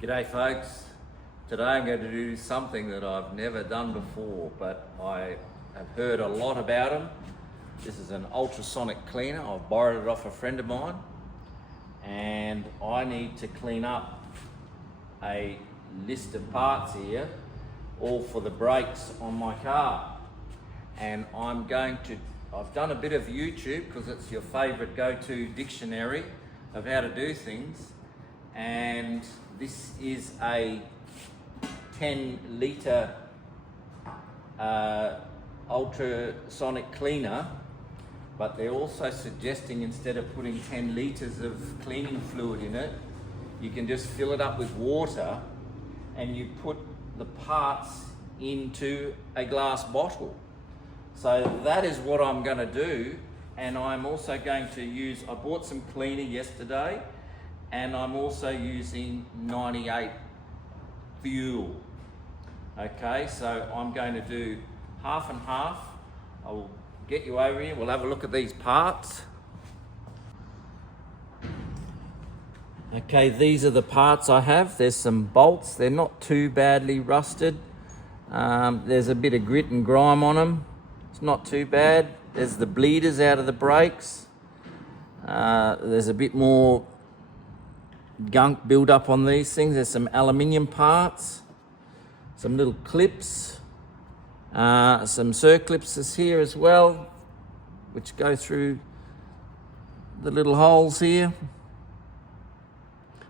G'day folks. Today I'm going to do something that I've never done before, but I have heard a lot about them. This is an ultrasonic cleaner. I've borrowed it off a friend of mine, and I need to clean up a list of parts here, all for the brakes on my car. And I've done a bit of YouTube because it's your favorite go-to dictionary of how to do things. And this is a 10-litre ultrasonic cleaner, but they're also suggesting instead of putting 10 litres of cleaning fluid in it, you can just fill it up with water and you put the parts into a glass bottle. So that is what I'm going to do, and I'm also going to use, I bought some cleaner yesterday, and I'm also using 98 fuel. Okay, so I'm going to do half and half. I will get you over here, we'll have a look at these parts. Okay, these are the parts I have. There's some bolts, they're not too badly rusted. There's a bit of grit and grime on them. It's not too bad. There's the bleeders out of the brakes. There's a bit more gunk build up on these things. There's some aluminium parts, some little clips, some circlips here as well, which go through the little holes here.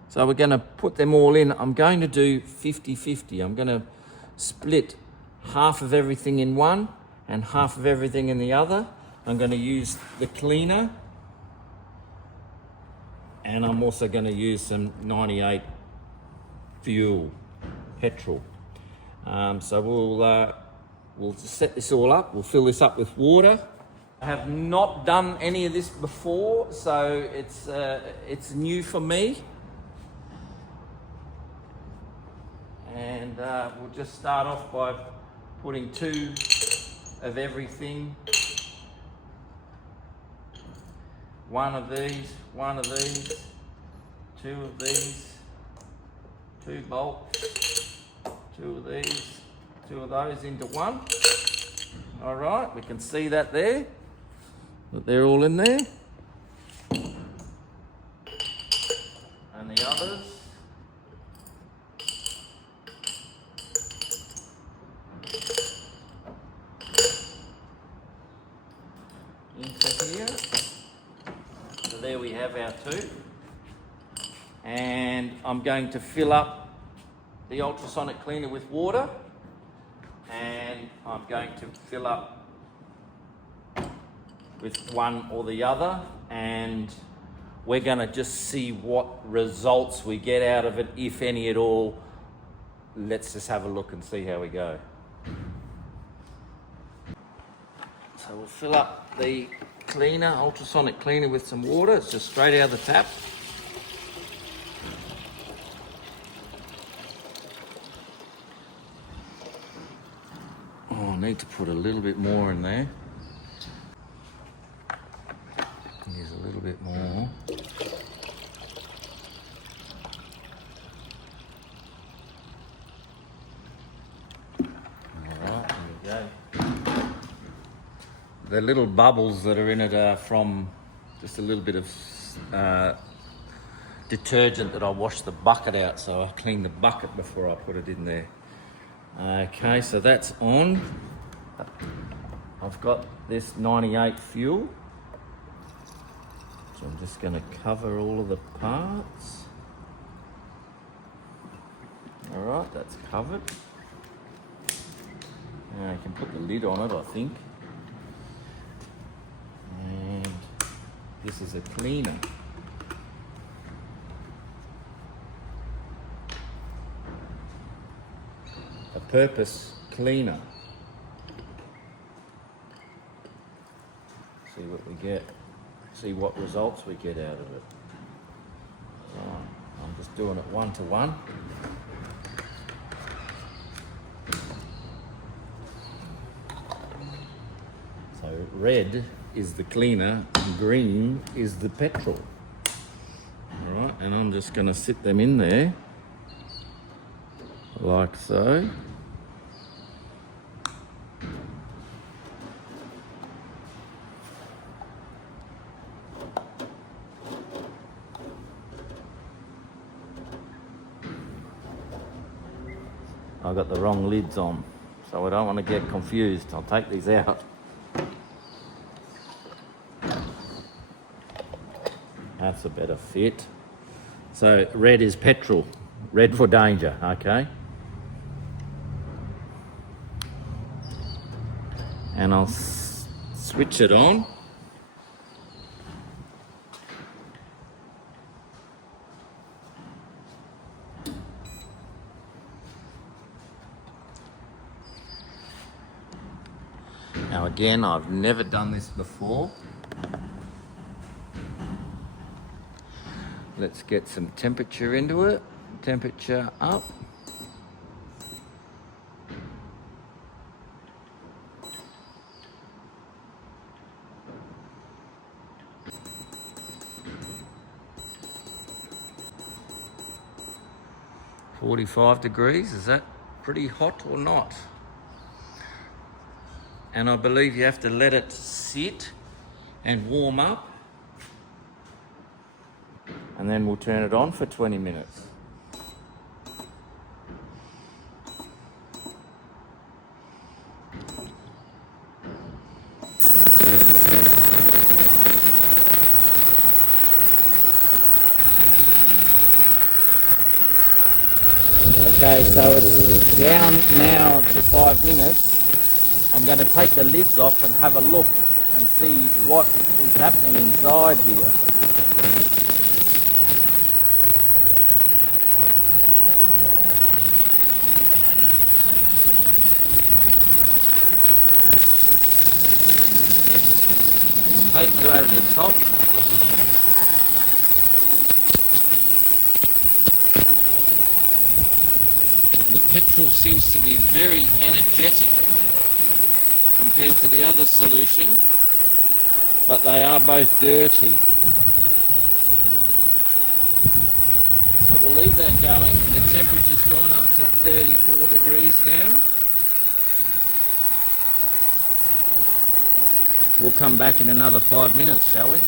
So we're going to put them all in. I'm going to do 50-50. I'm going to split half of everything in one and half of everything in the other. I'm going to use the cleaner, and I'm also going to use some 98 fuel, petrol. So we'll set this all up. We'll fill this up with water. I have not done any of this before, so it's new for me. And we'll just start off by putting 2 of everything. One of these, 2 of these, 2 bolts, 2 of these, 2 of those into one. All right, we can see that there, that they're all in there. And the others. Into here. So there we have our 2. And I'm going to fill up the ultrasonic cleaner with water, and I'm going to fill up with one or the other, and we're going to just see what results we get out of it, if any at all. Let's just have a look and see how we go. So we'll fill up the cleaner, ultrasonic cleaner, with some water. It's just straight out of the tap. Oh, I need to put a little bit more in there. Here's a little bit more. Alright, there we go. The little bubbles that are in it are from just a little bit of detergent that I washed the bucket out, so I cleaned the bucket before I put it in there. Okay, so that's on. I've got this 98 fuel, so I'm just going to cover all of the parts. All right, that's covered. Now I can put the lid on it, I think. And this is a cleaner. A purpose cleaner. See what we get. See what results we get out of it. Right, I'm just doing it 1 to 1. So red is the cleaner and green is the petrol. All right, and I'm just going to sit them in there. like so. I've got the wrong lids on, so I don't want to get confused. I'll take these out. That's a better fit. So red is petrol, red for danger, okay? And I'll switch it on. Now again, I've never done this before. Let's get some temperature into it. Temperature up. .45 degrees, is that pretty hot or not? And I believe you have to let it sit and warm up. And then we'll turn it on for 20 minutes. Okay, so it's down now to 5 minutes. I'm going to take the lids off and have a look and see what is happening inside here. Tape go over the top. The petrol seems to be very energetic compared to the other solution, but they are both dirty. So we'll leave that going. The temperature's gone up to 34 degrees now. We'll come back in another 5 minutes, shall we?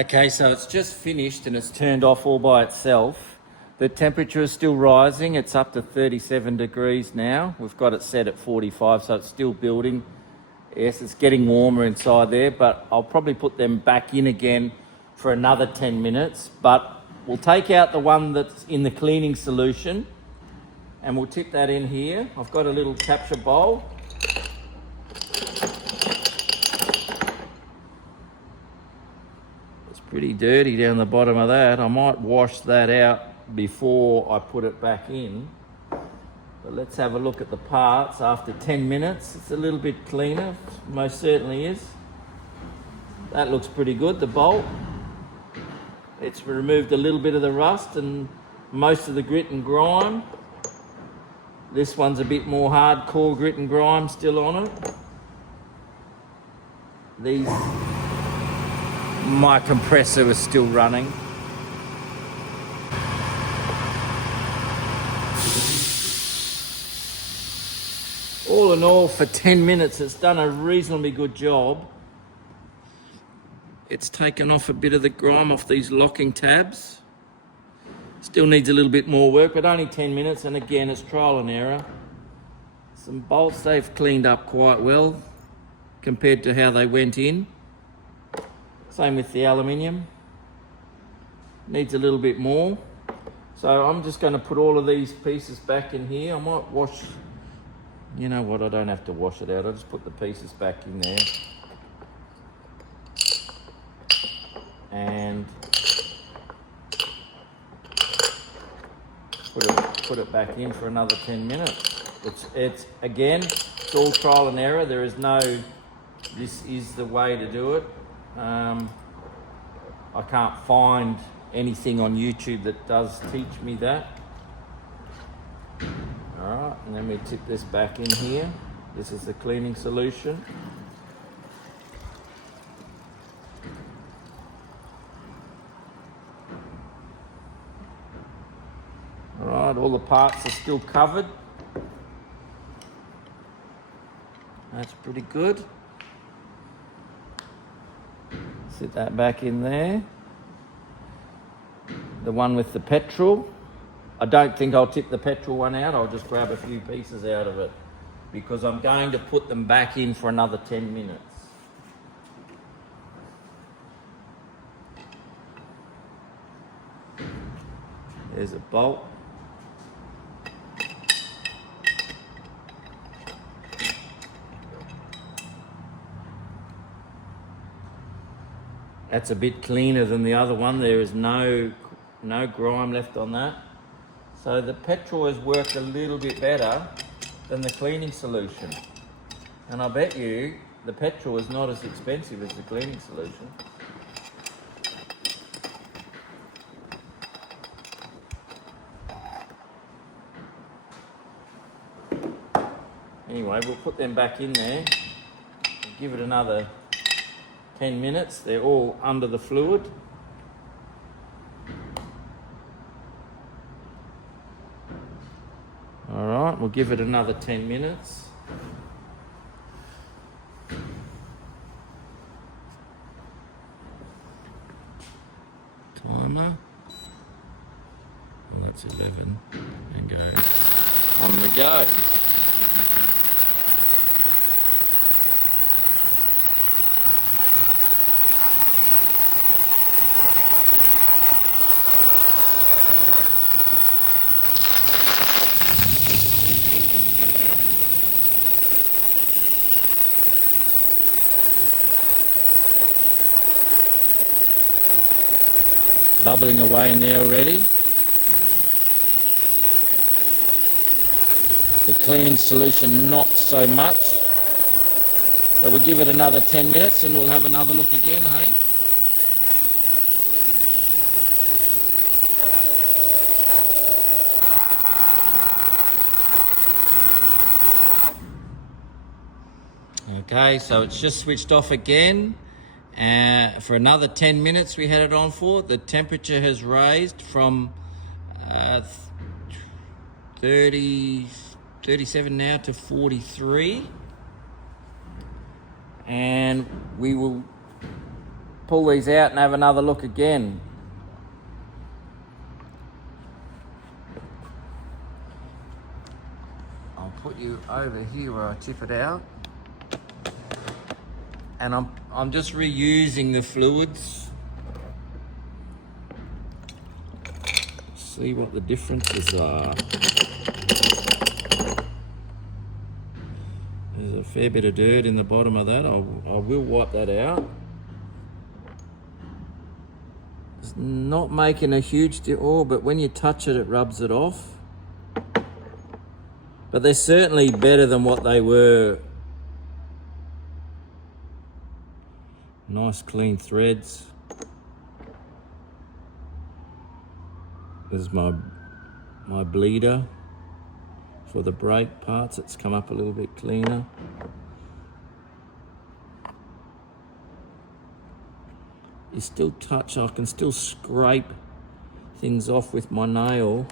Okay, so it's just finished and it's turned off all by itself. The temperature is still rising. It's up to 37 degrees now. We've got it set at 45, so it's still building. Yes, it's getting warmer inside there, but I'll probably put them back in again for another 10 minutes. But we'll take out the one that's in the cleaning solution and we'll tip that in here. I've got a little capture bowl. It's pretty dirty down the bottom of that. I might wash that out before I put it back in. But let's have a look at the parts after 10 minutes. It's a little bit cleaner, most certainly is. That looks pretty good, the bolt. It's removed a little bit of the rust and most of the grit and grime. This one's a bit more hardcore grit and grime still on it. My compressor is still running. All in all, for 10 minutes, it's done a reasonably good job. It's taken off a bit of the grime off these locking tabs. Still needs a little bit more work, but only 10 minutes, and again, it's trial and error. Some bolts they've cleaned up quite well compared to how they went in. Same with the aluminium. Needs a little bit more. So I'm just going to put all of these pieces back in here. I might wash, you know what, I don't have to wash it out. I'll just put the pieces back in there. And put it back in for another 10 minutes. It's again, it's all trial and error. There is no, this is the way to do it. I can't find anything on YouTube that does teach me that. All right, and then we tip this back in here. This is the cleaning solution. all the parts are still covered. That's pretty good. Sit that back in there. The one with the petrol. I don't think I'll tip the petrol one out. I'll just grab a few pieces out of it because I'm going to put them back in for another 10 minutes. There's a bolt. That's a bit cleaner than the other one. There is no grime left on that. So the petrol has worked a little bit better than the cleaning solution. And I bet you the petrol is not as expensive as the cleaning solution. Anyway, we'll put them back in there and give it another 10 minutes. They're all under the fluid. All right, we'll give it another 10 minutes. Timer. Well, that's 11. And go. On we go. Bubbling away in there already. The cleaning solution not so much. But we'll give it another 10 minutes and we'll have another look again, hey? Okay, so it's just switched off again. For another 10 minutes we had it on for. The temperature has raised from 37 now to 43. And we will pull these out and have another look again. I'll put you over here where I tip it out. And I'm just reusing the fluids. See what the differences are. There's a fair bit of dirt in the bottom of that. I will wipe that out. It's not making a huge difference, but when you touch it, it rubs it off. But they're certainly better than what they were. Nice clean threads. This is my bleeder for the brake parts. It's come up a little bit cleaner. You still touch, I can still scrape things off with my nail.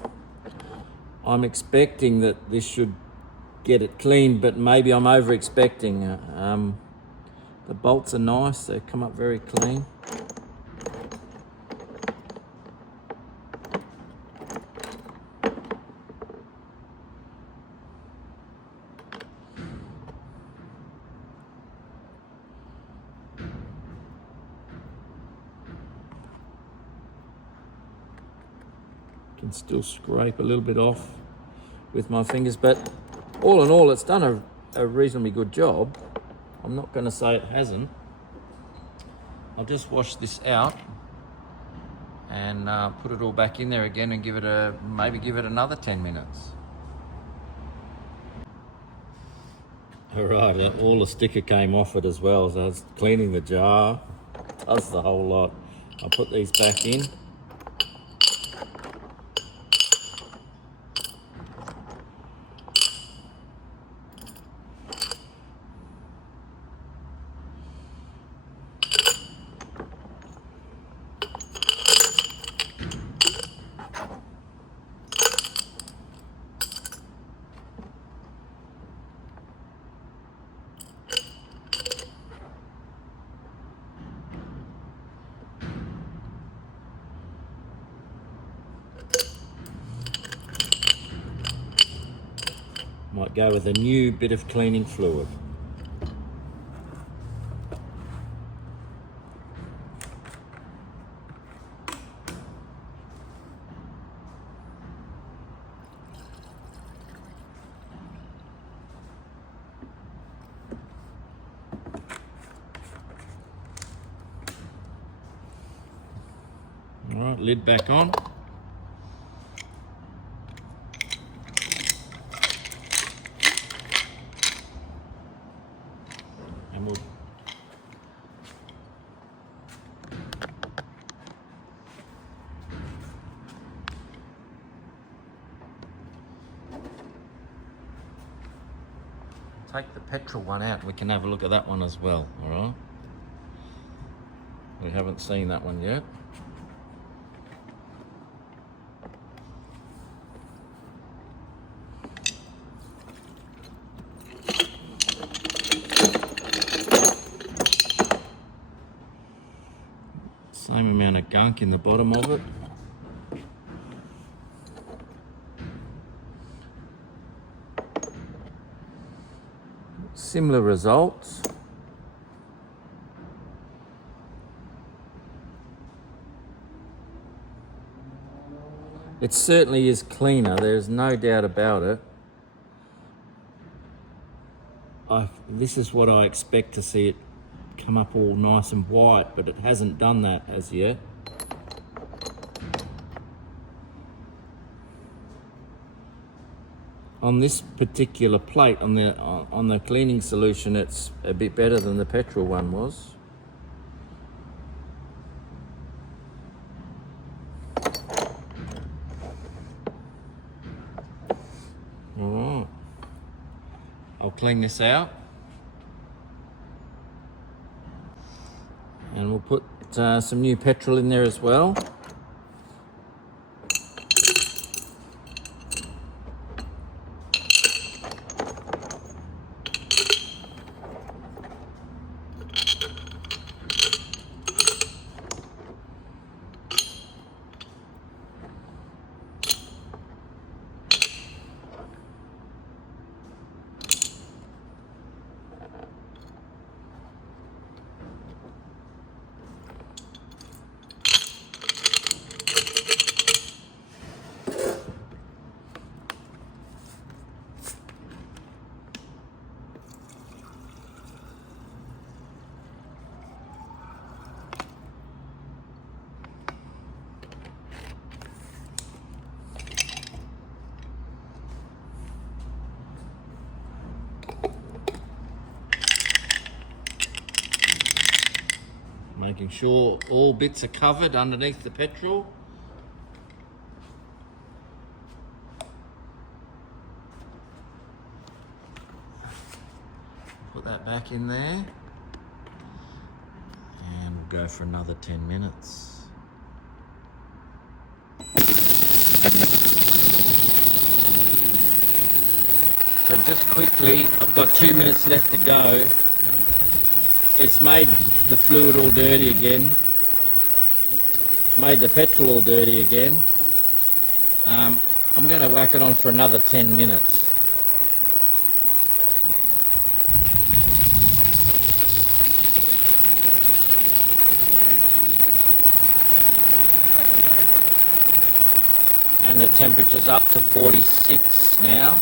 I'm expecting that this should get it clean, but maybe I'm over expecting. The bolts are nice, they come up very clean. Can still scrape a little bit off with my fingers, but all in all, it's done a reasonably good job. I'm not going to say it hasn't. I'll just wash this out and put it all back in there again and maybe give it another 10 minutes. All right, all the sticker came off it as well, so I was cleaning the jar. Does the whole lot. I'll put these back in. go with a new bit of cleaning fluid. All right, lid back on. And we'll take the petrol one out. We can have a look at that one as well, all right? We haven't seen that one yet. Same amount of gunk in the bottom of it. Similar results. It certainly is cleaner, there's no doubt about it. This is what I expect to see it come up all nice and white, but it hasn't done that as yet. On this particular plate, on the cleaning solution, it's a bit better than the petrol one was. All right, I'll clean this out. And we'll put some new petrol in there as well. Making sure all bits are covered underneath the petrol. Put that back in there. And we'll go for another 10 minutes. So just quickly, I've got 2 minutes left to go. It's made the fluid all dirty again. Made the petrol all dirty again. I'm going to whack it on for another 10 minutes. And the temperature's up to 46 now.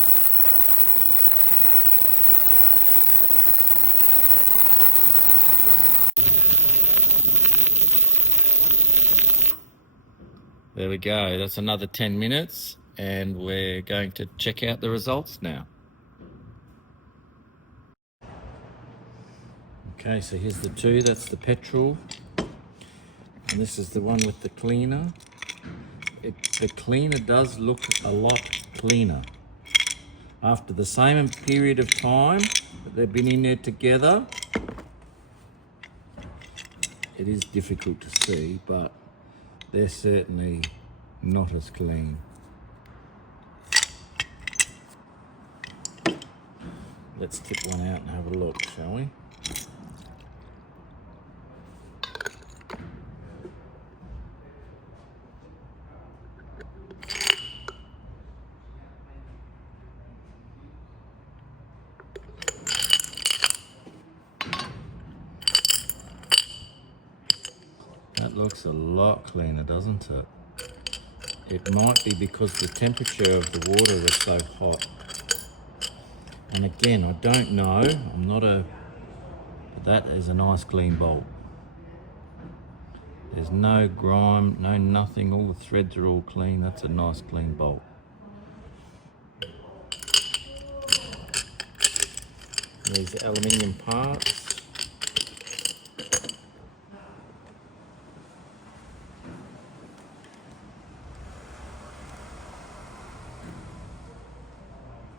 There we go, that's another 10 minutes and we're going to check out the results now. Okay, so here's the two, that's the petrol. And this is the one with the cleaner. The cleaner does look a lot cleaner. After the same period of time that they've been in there together, it is difficult to see, but they're certainly not as clean. Let's tip one out and have a look, shall we? looks a lot cleaner, doesn't it? It might be because the temperature of the water is so hot. And again, I don't know, but that is a nice clean bolt. There's no grime, no nothing, all the threads are all clean. That's a nice clean bolt. These aluminium parts.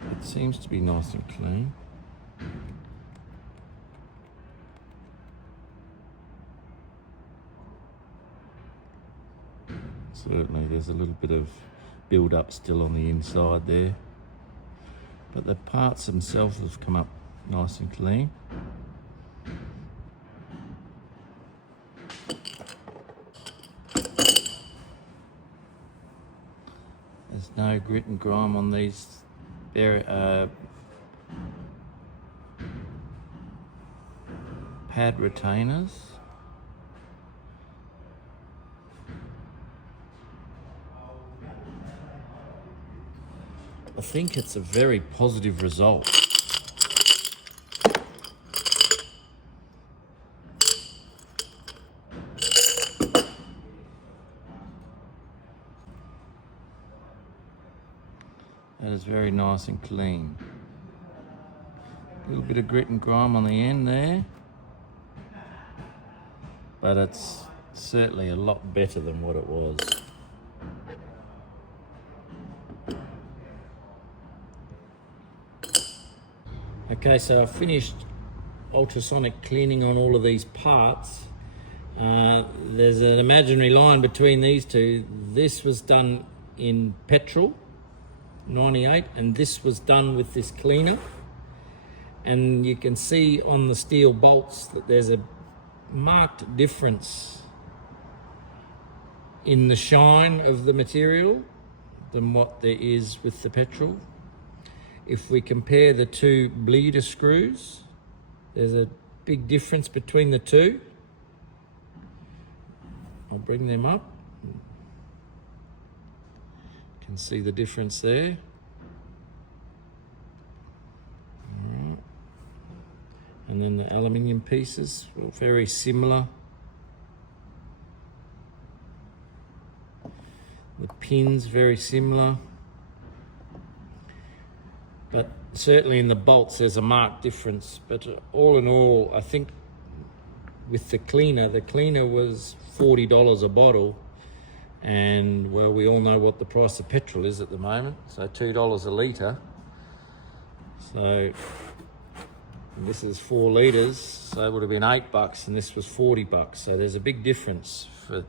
It seems to be nice and clean. Certainly there's a little bit of build up still on the inside there, but the parts themselves have come up nice and clean. There's no grit and grime on these pad retainers. I think it's a very positive result. That is very nice and clean. A little bit of grit and grime on the end there, but it's certainly a lot better than what it was. Okay, so I've finished ultrasonic cleaning on all of these parts. There's an imaginary line between these two. This was done in petrol, 98, and this was done with this cleaner. And you can see on the steel bolts that there's a marked difference in the shine of the material than what there is with the petrol. If we compare the two bleeder screws, there's a big difference between the two. I'll bring them up. You can see the difference there. All right. And then the aluminium pieces, well, very similar. The pins, very similar. But certainly in the bolts there's a marked difference. But all in all, I think with the cleaner was $40 a bottle, and well, we all know what the price of petrol is at the moment, so $2 a litre. So this is 4 litres, so it would have been $8, and this was $40. So there's a big difference for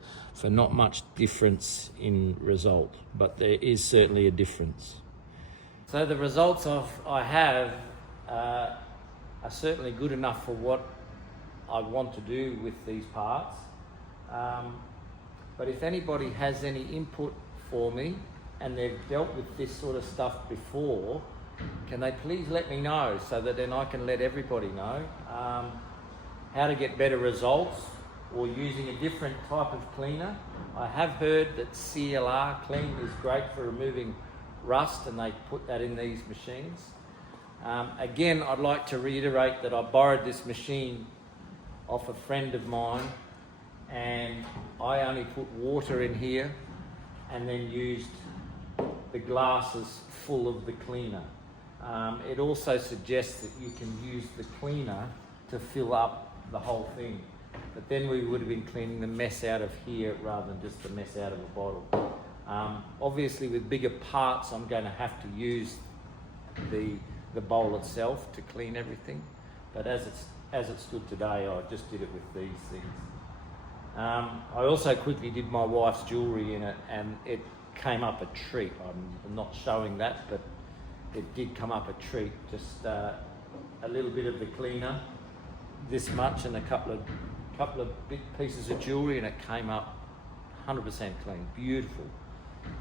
not much difference in result, but there is certainly a difference. So the results I have are certainly good enough for what I want to do with these parts. But if anybody has any input for me and they've dealt with this sort of stuff before, can they please let me know so that then I can let everybody know how to get better results or using a different type of cleaner. I have heard that CLR clean is great for removing rust, and they put that in these machines. Again, I'd like to reiterate that I borrowed this machine off a friend of mine, and I only put water in here and then used the glasses full of the cleaner. It also suggests that you can use the cleaner to fill up the whole thing, but then we would have been cleaning the mess out of here rather than just the mess out of a bottle. Obviously with bigger parts I'm going to have to use the bowl itself to clean everything, but as it stood today, I just did it with these things. I also quickly did my wife's jewellery in it, and it came up a treat. I'm not showing that, but it did come up a treat. Just a little bit of the cleaner, this much, and a couple of big pieces of jewellery, and it came up 100% clean. Beautiful.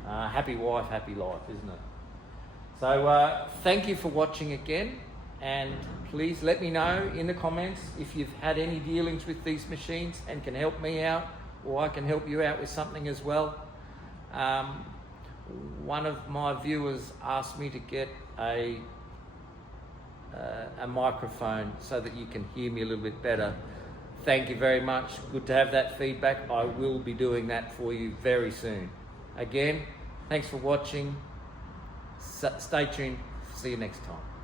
Happy wife, happy life, isn't it? So thank you for watching again, and please let me know in the comments if you've had any dealings with these machines and can help me out or I can help you out with something as well. One of my viewers asked me to get a microphone so that you can hear me a little bit better. Thank you very much. Good to have that feedback. I will be doing that for you very soon. Again, thanks for watching. Stay tuned. See you next time.